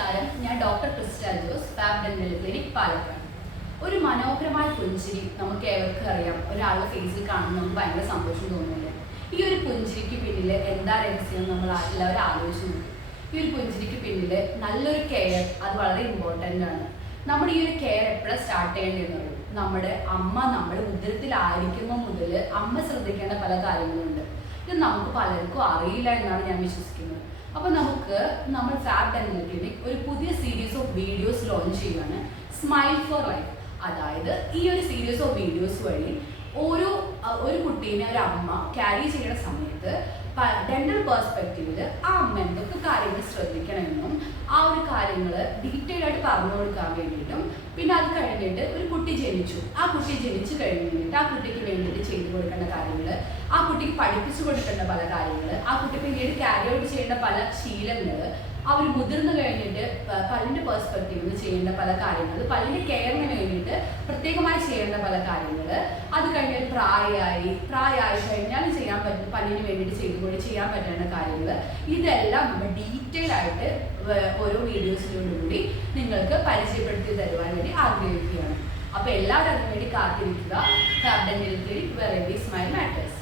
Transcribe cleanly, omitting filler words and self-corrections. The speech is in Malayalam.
നമസ്കാരം. ഞാൻ doctor crystal Jose, fab dental clinic, Palakkad. ഒരു മനോഹരമായ പുഞ്ചിരി നമുക്ക് ഏവർക്കും അറിയാം. ഒരാളുടെ ഫേസിൽ കാണുമ്പോൾ നമുക്ക് ഭയങ്കര സന്തോഷം തോന്നുന്നില്ലേ? ഈ ഒരു പുഞ്ചിരിക്ക് പിന്നിൽ എന്താ രഹസ്യം നമ്മൾ എല്ലാവരും ആലോചിച്ച് നോക്കും. ഈ ഒരു പുഞ്ചിരിക്ക് പിന്നിൽ നല്ലൊരു കെയർ, അത് വളരെ ഇമ്പോർട്ടൻ്റ് ആണ്. നമ്മുടെ ഈ ഒരു കെയർ എപ്പോഴാണ് സ്റ്റാർട്ട് ചെയ്യേണ്ടതെന്നുള്ളൂ. നമ്മുടെ അമ്മ നമ്മുടെ ഉദരത്തിലായിരിക്കുമ്പോൾ മുതൽ അമ്മ ശ്രദ്ധിക്കേണ്ട പല കാര്യങ്ങളുണ്ട്. ഇത് നമുക്ക് പലർക്കും അറിയില്ല എന്നാണ് ഞാൻ വിശ്വസിക്കുന്നത്. അപ്പോൾ നമ്മൾ ഫാബ് ഡെന്റൽ ക്ലിനിക് ഒരു പുതിയ സീരീസ് ഓഫ് വീഡിയോസ് ലോഞ്ച് ചെയ്യുകയാണ്, സ്മൈൽ ഫോർ ലൈഫ്. അതായത് ഈ ഒരു സീരീസ് ഓഫ് വീഡിയോസ് വഴി ഒരു കുട്ടീനെ ഒരു അമ്മ ക്യാരി ചെയ്യുന്ന സമയത്ത് ഡെന്റൽ പെർസ്പെക്റ്റീവിൽ ആ അമ്മ എന്തൊക്കെ കാര്യങ്ങൾ ശ്രദ്ധിക്കണമെന്നും ആ ഒരു കാര്യങ്ങൾ ഡീറ്റെയിൽ ആയിട്ട് പറഞ്ഞു കൊടുക്കാൻ വേണ്ടിയിട്ടും, പിന്നെ അത് കഴിഞ്ഞിട്ട് ഒരു കുട്ടി ജനിച്ചു, ആ കുട്ടി ജനിച്ചു കഴിഞ്ഞിട്ട് ആ കുട്ടിക്ക് വേണ്ടിയിട്ട് ചെയ്തു കൊടുക്കേണ്ട കാര്യങ്ങൾ, ആ കുട്ടിക്ക് പഠിപ്പിച്ചു കൊടുക്കേണ്ട പല കാര്യങ്ങൾ, ആ കുട്ടി പിന്നീട് ക്യാരി ഔട്ട് ചെയ്യേണ്ട പല ശീലങ്ങൾ, അവർ മുതിർന്നു കഴിഞ്ഞിട്ട് പല്ലിൻ്റെ പെർസ്പെക്റ്റീവിൽ ചെയ്യേണ്ട പല കാര്യങ്ങൾ, പല്ലിൻ്റെ കെയറിന് വേണ്ടിയിട്ട് പ്രത്യേകമായി ചെയ്യേണ്ട പല കാര്യങ്ങൾ, അത് കഴിഞ്ഞാൽ പ്രായമായി കഴിഞ്ഞാൽ ചെയ്യാൻ പറ്റുന്ന പല്ലിന് വേണ്ടിയിട്ട് ചെയ്യാൻ പറ്റുന്ന കാര്യങ്ങൾ, ഇതെല്ലാം നമ്മൾ ഡീറ്റെയിൽ ആയിട്ട് ഓരോ വീഡിയോസിലൂടെ നിങ്ങൾക്ക് പരിചയപ്പെടുത്തി തരുവാൻ വേണ്ടി ആഗ്രഹിക്കുകയാണ്. അപ്പോൾ എല്ലാവരും അതിനുവേണ്ടി കാത്തിരിക്കുക. Fab dental clinic, where every smile matters.